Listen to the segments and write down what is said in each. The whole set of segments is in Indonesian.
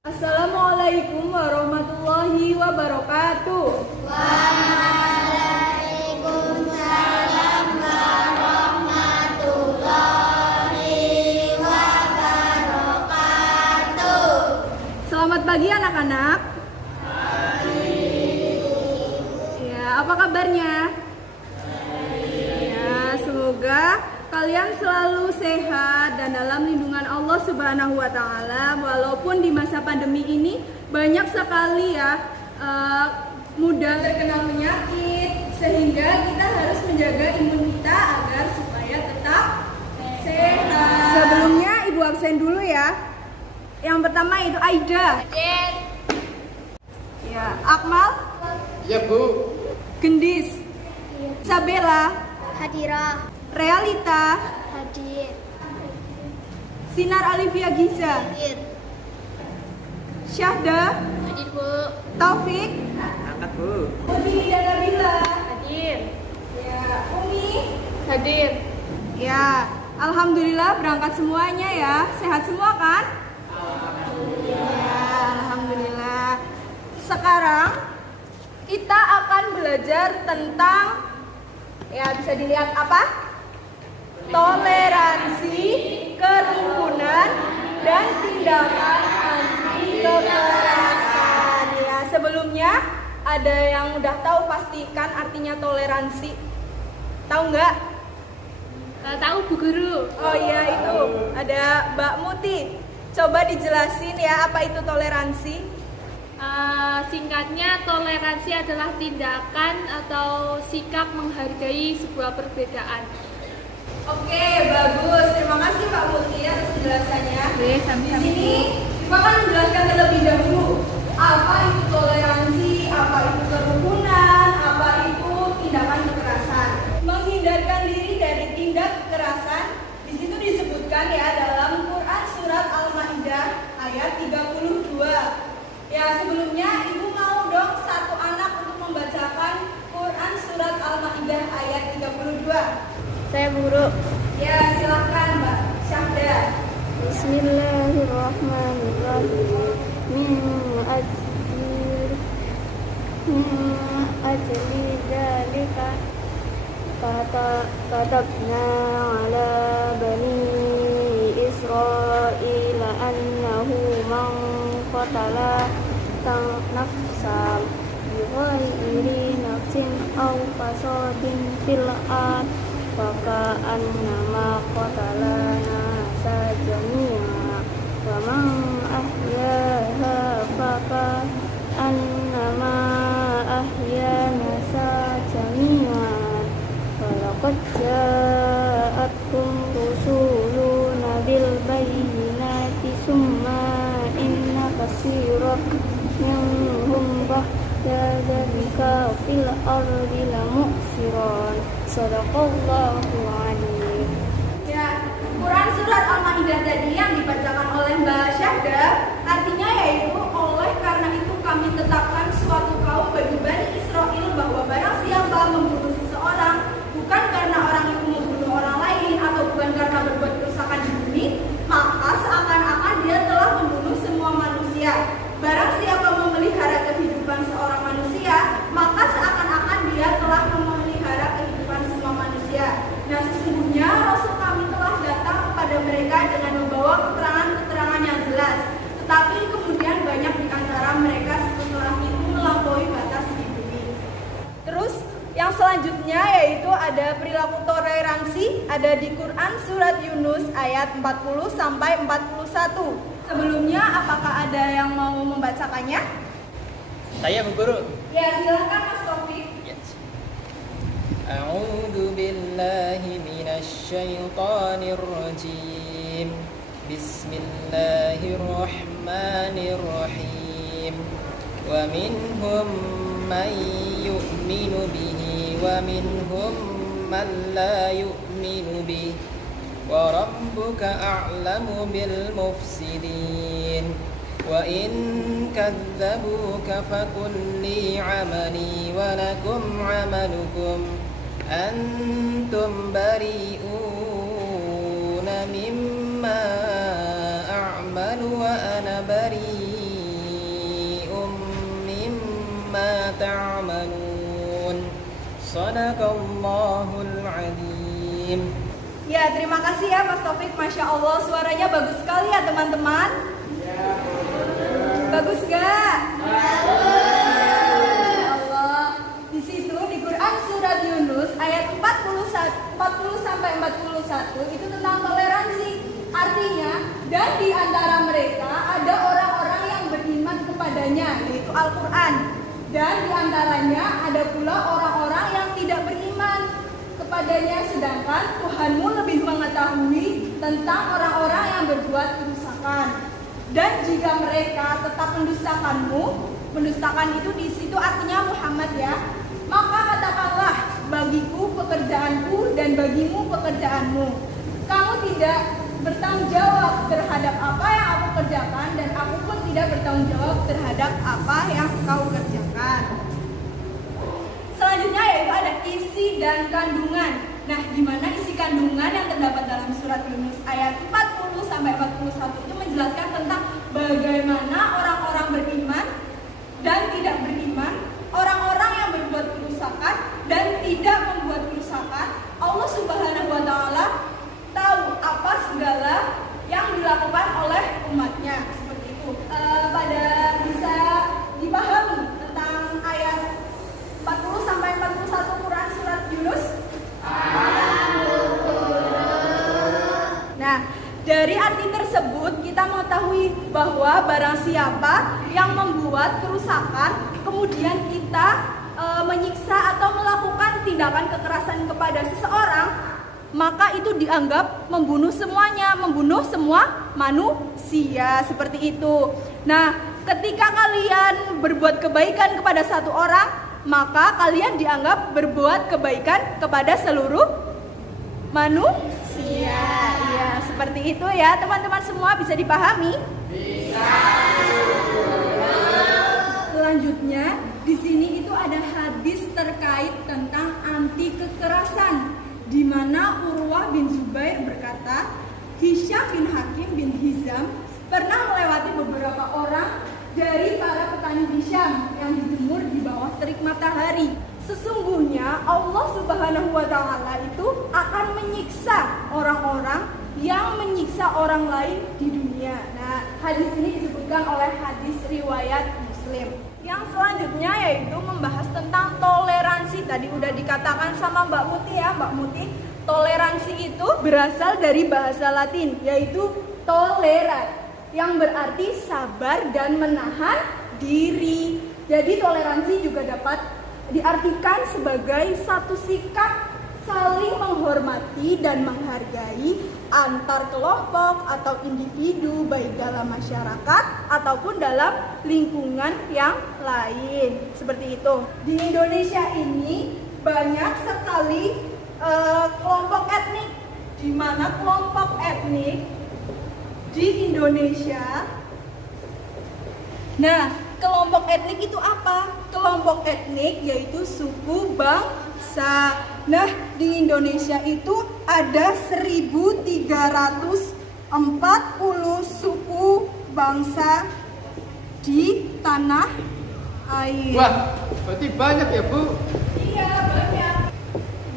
Assalamualaikum warahmatullahi wabarakatuh. Waalaikumsalam warahmatullahi wabarakatuh. Selamat pagi anak-anak. Ya, apa kabarnya? Ya, semoga kalian selalu sehat dan dalam lindungan Allah Subhanahu wa taala. Walaupun di masa pandemi ini banyak sekali mudah terkena penyakit, sehingga kita harus menjaga imun kita agar supaya tetap sehat. Sebelumnya Ibu absen dulu ya. Yang pertama itu Aida. Ya, Akmal. Ya Bu. Gendis. Sabela. Hadirah. Realita. Hadir. Sinar Alivia Giza. Hadir. Syahda. Hadir Bu. Taufik. Angkat Bu. Putri dan Nabila. Hadir. Ya, Umi. Hadir. Ya, alhamdulillah berangkat semuanya ya. Sehat semua kan? Ya, alhamdulillah. Sekarang kita akan belajar tentang, ya bisa dilihat apa? Toleransi, kerukunan, dan tindakan anti kekerasan. Ya, sebelumnya ada yang udah tahu pastikan artinya toleransi? Tahu nggak? Tahu Bu Guru. Oh iya, itu ada Mbak Muti. Coba dijelasin ya apa itu toleransi. Singkatnya, toleransi adalah tindakan atau sikap menghargai sebuah perbedaan. Oke, bagus. Terima kasih Mbak Muti atas penjelasannya. Di sini Ibu akan menjelaskan terlebih dahulu apa itu toleransi, apa itu kerukunan, apa itu tindakan kekerasan. Menghindarkan diri dari tindak kekerasan, di situ disebutkan ya dalam Quran surat Al-Maidah ayat 32. Ya, sebelumnya Ibu mau dong satu anak untuk membacakan Quran surat Al-Maidah ayat 32. Saya Guru. Ya, silakan Mbak Syahda. Bismillahirrahmanirrahim. Min ajli dzalika katabna ala bani Israila annahu man qatala nafsan bighairi nafsin aw fasadin fil ardh faka'annama qatala nasa jami'a wa man ahyaha faka'annama ahya nasa jami'a walaqad ja'atkum rusuluna bil bayyinati summa inna katsiran minhum ba'da fil ardi lamu'sirun. Sadaqallahul alim. Ya, Quran surat Al-Maidah tadi yang dibacakan oleh Mbak Syahda artinya yaitu oleh karena itu kami tetapkan suatu kaum bagi Bani Israel bahwa barang siapa membunuh seseorang bukan karena orang itu membunuh orang lain atau bukan karena berbuat kerusakan di bumi, maka seakan-akan dia telah membunuh semua manusia. Barang siapa memelihara kehidupan seorang manusia, maka seakan-akan dia telah memelihara kehidupan semua manusia. Nah, sesungguhnya Rasul kami telah datang kepada mereka dengan membawa keterangan-keterangan yang jelas. Tetapi kemudian banyak di antara mereka setelah itu melampaui batas di bumi. Terus yang selanjutnya yaitu ada perilaku toleransi, ada di Quran surat Yunus ayat 40 sampai 41. Sebelumnya apakah ada yang mau membacakannya? Saya Bu Guru. Ya, silakan Mas Taufik. A'udzu billahi minasy syaithanir rajim. Bismillahirrahmanirrahim. Wa minhum man yu'minu bihi wa minhum man la yu'minu bihi. Wa rabbuka a'lamu bil mufsidin. Wa in kadzabuka faqul li 'amali wa lakum 'amalukum antum bari'una mimma a'malu wa ana bari Shadaqallahul Azim. Ya, terima kasih ya Mas Taufik. Masya Allah, suaranya bagus sekali ya teman-teman. Bagus gak? Allah. Di situ di Quran surat Yunus ayat 40 sampai 41 itu tentang toleransi. Artinya, dan di antara mereka ada orang-orang yang beriman kepadanya, yaitu Al-Quran. Dan di antaranya ada pula orang-orang yang tidak beriman kepadanya, sedangkan Tuhanmu lebih mengetahui tentang orang-orang yang berbuat kerusakan. Dan jika mereka tetap mendustakanmu, mendustakan itu di situ artinya Muhammad ya, maka katakanlah, bagiku pekerjaanku dan bagimu pekerjaanmu. Kamu tidak bertanggung jawab terhadap apa yang aku kerjakan, dan aku pun tidak bertanggung jawab terhadap apa yang kau kerjakan. Selanjutnya yaitu ada isi dan kandungan. Nah, di mana isi kandungan yang terdapat dalam surat Yunus ayat 40 sampai 41 itu menjelaskan tentang bagaimana orang-orang beriman dan tidak beriman, orang-orang yang berbuat kerusakan dan tidak membuat kerusakan. Allah Subhanahu wa taala tahu apa segala yang dilakukan oleh umatnya, seperti itu. Pada bisa dipahami tentang ayat 40 sampai 41 Quran surat Yunus. Nah, dari arti tersebut kita mengetahui bahwa barang siapa yang membuat kerusakan kemudian kita menyiksa atau melakukan tindakan kekerasan kepada seseorang, maka itu dianggap membunuh semuanya, membunuh semua manusia, seperti itu. Nah, ketika kalian berbuat kebaikan kepada satu orang, maka kalian dianggap berbuat kebaikan kepada seluruh manusia. Ya, seperti itu ya, teman-teman semua bisa dipahami? Bisa. Selanjutnya, di sini itu ada hadis terkait tentang anti kekerasan, di mana Urwah bin Zubair berkata, Hisham bin Hakim bin Hizam pernah melewati beberapa orang dari para petani Hisham yang dijemur di bawah terik matahari. Sesungguhnya Allah Subhanahu wa taala itu akan menyiksa orang-orang yang menyiksa orang lain di dunia. Nah, hadis ini disebutkan oleh hadis riwayat Muslim. Yang selanjutnya yaitu membahas tentang toleransi. Tadi udah dikatakan sama Mbak Muti ya, Mbak Muti. Toleransi itu berasal dari bahasa Latin, yaitu tolerat, yang berarti sabar dan menahan diri. Jadi toleransi juga dapat diartikan sebagai satu sikap saling menghormati dan menghargai antar kelompok atau individu, baik dalam masyarakat ataupun dalam lingkungan yang lain. Seperti itu. Di Indonesia ini banyak sekali kelompok etnik, di mana kelompok etnik di Indonesia. Nah, kelompok etnik itu apa? Kelompok etnik yaitu suku bangsa. Nah, di Indonesia itu ada 1340 suku bangsa di tanah air. Wah, berarti banyak ya, Bu? Iya, banyak.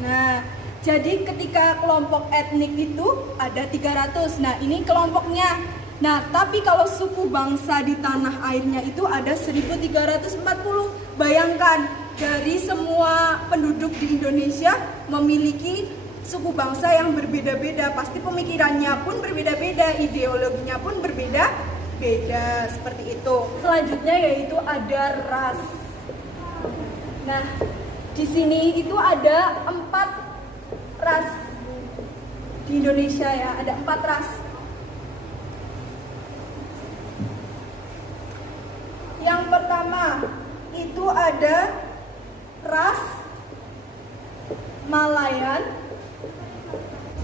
Nah, jadi ketika kelompok etnik itu ada 300. Nah, ini kelompoknya. Nah, tapi kalau suku bangsa di tanah airnya itu ada 1340. Bayangkan, dari semua penduduk di Indonesia memiliki suku bangsa yang berbeda-beda. Pasti pemikirannya pun berbeda-beda, ideologinya pun berbeda-beda, seperti itu. Selanjutnya yaitu ada ras. Nah, di sini itu ada 4 ras di Indonesia ya, ada 4 ras. Yang pertama itu ada ras Malayan,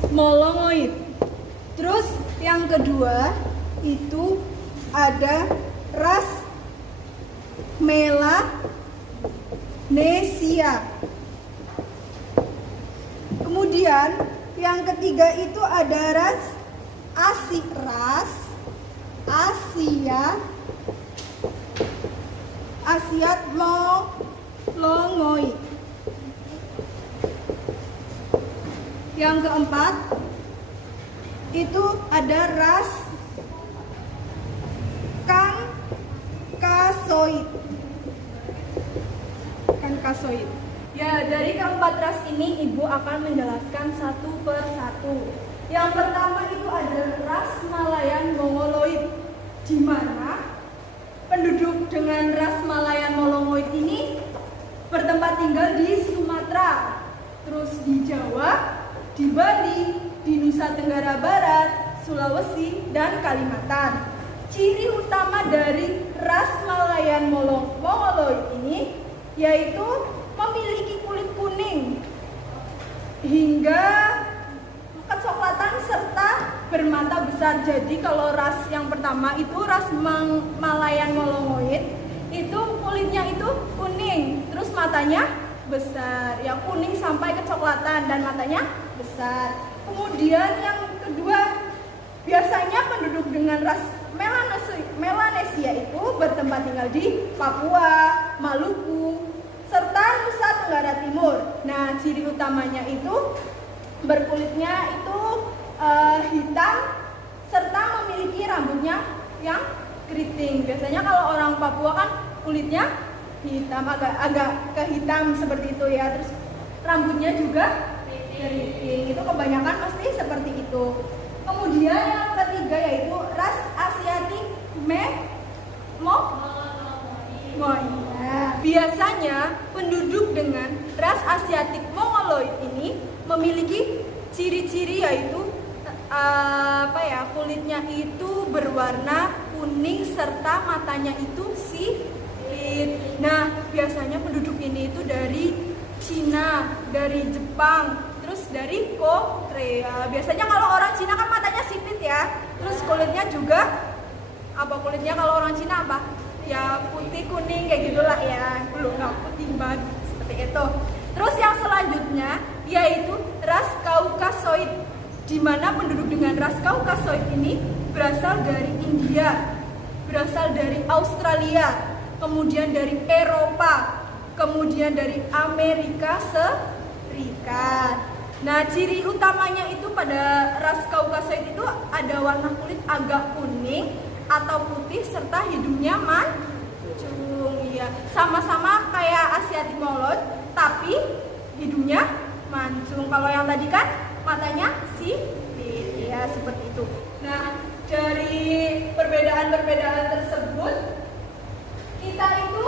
Molongoid. Terus yang kedua itu ada ras Melanesia. Kemudian yang ketiga itu ada ras Asiat Molongoid. Yang keempat itu ada ras Caucasoid. Caucasoid. Ya, dari keempat ras ini Ibu akan menjelaskan satu per satu. Yang pertama itu ada ras Malayan Mongoloid, di mana penduduk dengan ras Malayan Mongoloid ini bertempat tinggal di Sumatera, terus di Jawa, di Bali, di Nusa Tenggara Barat, Sulawesi, dan Kalimantan. Ciri utama dari ras Malayan Mongoloid ini yaitu memiliki kulit kuning hingga kecoklatan serta bermata besar. Jadi kalau ras yang pertama itu ras Malayan Mongoloid, itu kulitnya itu kuning, terus matanya besar, ya kuning sampai kecoklatan dan matanya besar. Kemudian yang kedua, biasanya penduduk dengan ras Melanesia itu bertempat tinggal di Papua, Maluku, serta Nusa Tenggara Timur. Nah, ciri utamanya itu berkulitnya itu hitam serta memiliki rambutnya yang keriting. Biasanya kalau orang Papua kan kulitnya hitam, agak kehitam seperti itu ya. Terus rambutnya juga keriting. Itu kebanyakan pasti seperti itu. Kemudian yang ketiga yaitu ras Asiatic Mongoloid. Biasanya penduduk dengan ras Asiatic Mongoloid ini memiliki ciri-ciri yaitu kulitnya itu berwarna kuning serta matanya itu sipit. Nah, biasanya penduduk ini itu dari Cina, dari Jepang, terus dari Korea. Biasanya kalau orang Cina kan matanya sipit ya. Terus kulitnya juga kulitnya kalau orang Cina apa? Ya putih kuning kayak gitulah ya. Belum nggak putih banget seperti itu. Terus yang selanjutnya yaitu ras Caucasoid, di mana penduduk dengan ras Caucasoid ini berasal dari India, berasal dari Australia, kemudian dari Eropa, kemudian dari Amerika Serikat. Nah, ciri utamanya itu pada ras Caucasoid itu ada warna kulit agak kuning atau putih serta hidungnya mancung. Iya, sama-sama kayak Asiatic Mongoloid, tapi hidungnya mancung. Kalau yang tadi kan matanya sipit, ya seperti itu. Nah, dari perbedaan-perbedaan tersebut kita itu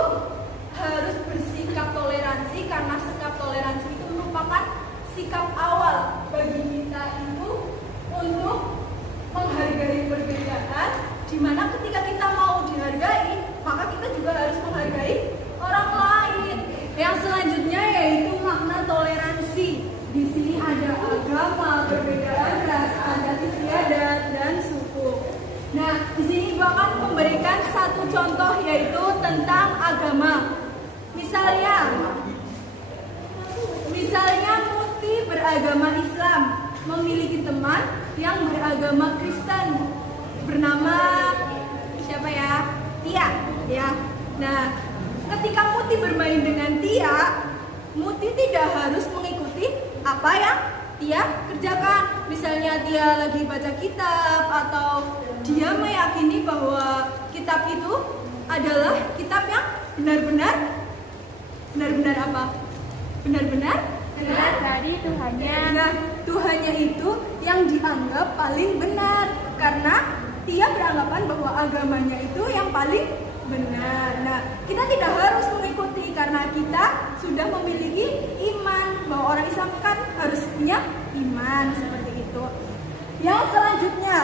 harus bersikap toleransi, karena sikap toleransi itu merupakan sikap awal bagi kita itu untuk menghargai perbedaan, di mana ketika kita mau dihargai, maka kita juga harus menghargai orang lain. Yang selanjutnya yaitu makna toleransi. Di sini ada agama, perbedaan ras, adat istiadat, dan suku. Nah, di sini Ibu akan memberikan satu contoh yaitu tentang agama. Misalnya Muti beragama Islam memiliki teman yang beragama Kristen bernama siapa ya? Tia, ya. Nah, ketika Muti bermain dengan Tia, Muti tidak harus mengikuti apa yang Tia kerjakan. Misalnya Tia lagi baca kitab atau dia meyakini bahwa kitab itu adalah kitab yang benar-benar apa? Benar dari Tuhannya. Nah, Tuhannya itu yang dianggap paling benar, karena Tia beranggapan bahwa agamanya itu yang paling benar. Nah, kita tidak harus mengikuti karena kita sudah memiliki iman, bahwa orang Islam kan harus punya iman seperti itu. Yang selanjutnya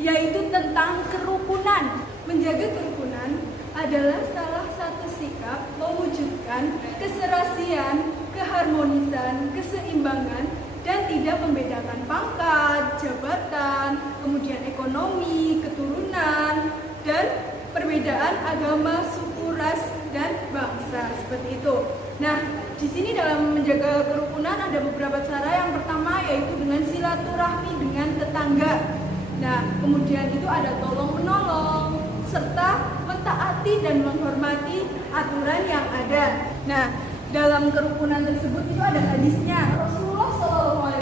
yaitu tentang kerukunan. Menjaga kerukunan adalah salah satu sikap mewujudkan keserasian, keharmonisan, keseimbangan, dan tidak membedakan pangkat, jabatan, kemudian ekonomi, keturunan, dan perbedaan agama, suku, ras, dan bangsa seperti itu. Nah, di sini dalam menjaga kerukunan ada beberapa cara. Yang pertama yaitu dengan silaturahmi dengan tetangga. Nah, kemudian itu ada tolong menolong serta mentaati dan menghormati aturan yang ada. Nah, dalam kerukunan tersebut itu ada hadisnya. Rasulullah SAW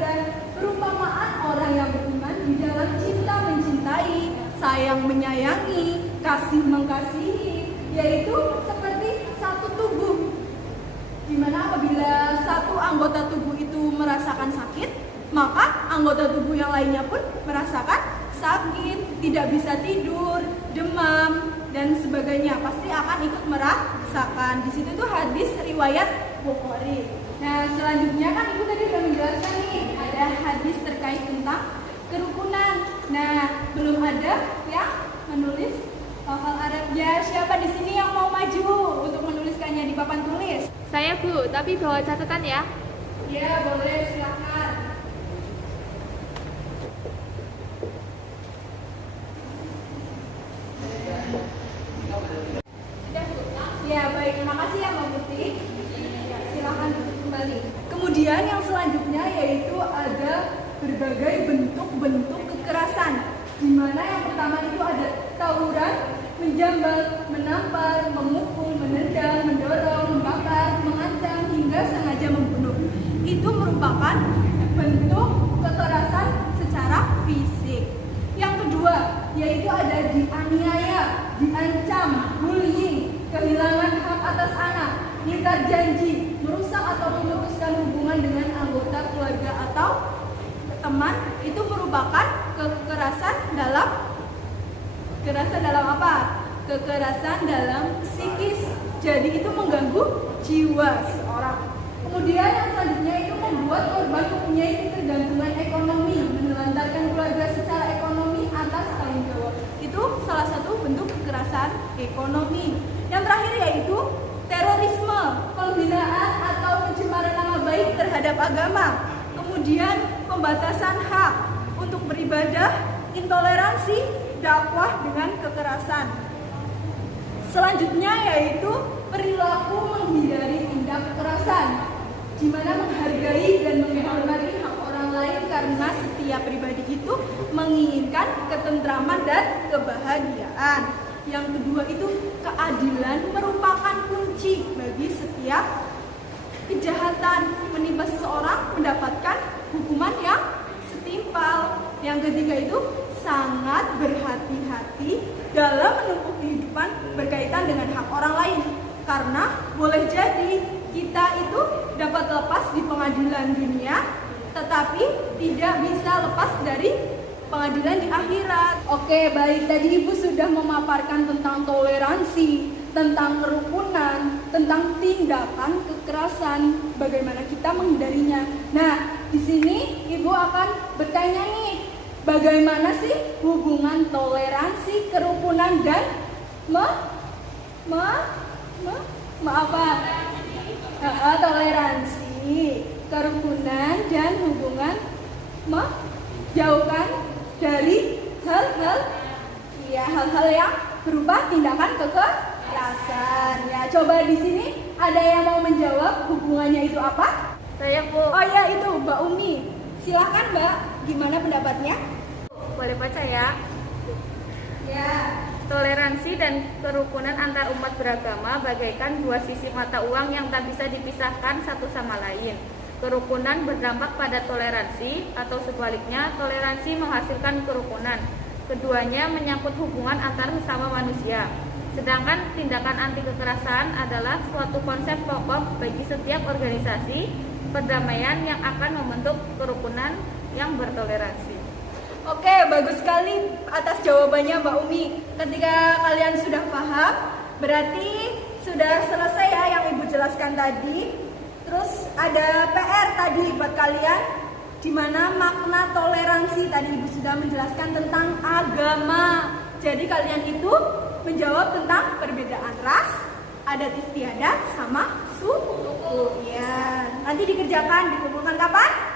dan perumpamaan orang yang beriman di dalam cinta mencintai, sayang menyayangi, kasih mengasihi, yaitu seperti satu tubuh. Di mana apabila satu anggota tubuh itu merasakan sakit, maka anggota tubuh yang lainnya pun merasakan sakit, tidak bisa tidur, demam, dan sebagainya. Pasti akan ikut merasakan. Di situ tuh hadis riwayat Bukhari. Nah, selanjutnya kan Ibu tadi sudah menjelaskan nih, ada hadis terkait tentang kerukunan. Nah, belum ada yang menulis hafal Arab. Ya, siapa di sini yang mau maju untuk menuliskannya di papan tulis? Saya Bu, tapi bawa catatan ya. Ya, boleh, silakan. Ya, baik, terima kasih ya Mbak Putih. Ya, silakan duduk kembali. Kemudian yang selanjutnya yaitu ada berbagai bentuk-bentuk kekerasan. Di mana yang pertama itu ada tawuran, menjambak, menampar, memukul, menendang, mendorong, membakar, mengancam hingga sengaja membunuh. Itu merupakan bentuk kekerasan secara fisik. Yang kedua yaitu ada dianiaya, diancam, bullying, kehilangan hak atas anak, ingkar janji, merusak atau memutuskan hubungan dengan anggota keluarga atau teman. Itu merupakan kekerasan dalam apa? Kekerasan dalam psikis. Jadi itu mengganggu jiwa seorang. Kemudian yang selanjutnya itu membuat korban mempunyai ketergantungan ekonomi, menelantarkan keluarga secara ekonomi atas tanggung jawab. Itu salah satu bentuk kekerasan ekonomi. Yang terakhir yaitu terorisme, penghinaan atau pencemaran nama baik terhadap agama. Kemudian pembatasan hak untuk beribadah, intoleransi, dakwah dengan kekerasan. Selanjutnya yaitu perilaku menghindari tindak kekerasan, di mana menghargai dan menghormati hak orang lain karena setiap pribadi itu menginginkan ketentraman dan kebahagiaan. Yang kedua itu keadilan merupakan kunci bagi setiap kejahatan. Menimpa seseorang mendapatkan hukuman yang setimpal. Yang ketiga itu sangat berhati-hati dalam menempuh kehidupan berkaitan dengan hak orang lain. Karena boleh jadi kita itu dapat lepas di pengadilan dunia, tetapi tidak bisa lepas dari pengadilan di akhirat. Oke, baik, tadi Ibu sudah memaparkan tentang toleransi, tentang kerukunan, tentang tindakan kekerasan, bagaimana kita menghindarinya. Nah, di sini Ibu akan bertanya nih, bagaimana sih hubungan toleransi, kerukunan dan toleransi, kerukunan dan hubungan menjauhkan dari hal-hal yang berupa tindakan kekerasan. Ya, coba di sini ada yang mau menjawab hubungannya itu apa? Saya Bu. Oh ya, itu Mbak Umi. Silahkan Mbak, gimana pendapatnya? Boleh baca ya. Ya. Toleransi dan kerukunan antar umat beragama bagaikan dua sisi mata uang yang tak bisa dipisahkan satu sama lain. Kerukunan berdampak pada toleransi atau sebaliknya toleransi menghasilkan kerukunan. Keduanya menyangkut hubungan antar sesama manusia. Sedangkan tindakan anti kekerasan adalah suatu konsep pokok bagi setiap organisasi perdamaian yang akan membentuk kerukunan yang bertoleransi. Oke, bagus sekali atas jawabannya Mbak Umi. Ketika kalian sudah paham, berarti sudah selesai ya yang Ibu jelaskan tadi. Terus ada PR tadi buat kalian, di mana makna toleransi tadi Ibu sudah menjelaskan tentang agama. Jadi kalian itu menjawab tentang perbedaan ras, adat istiadat, sama suku. Ya, nanti dikerjakan, dikumpulkan kapan?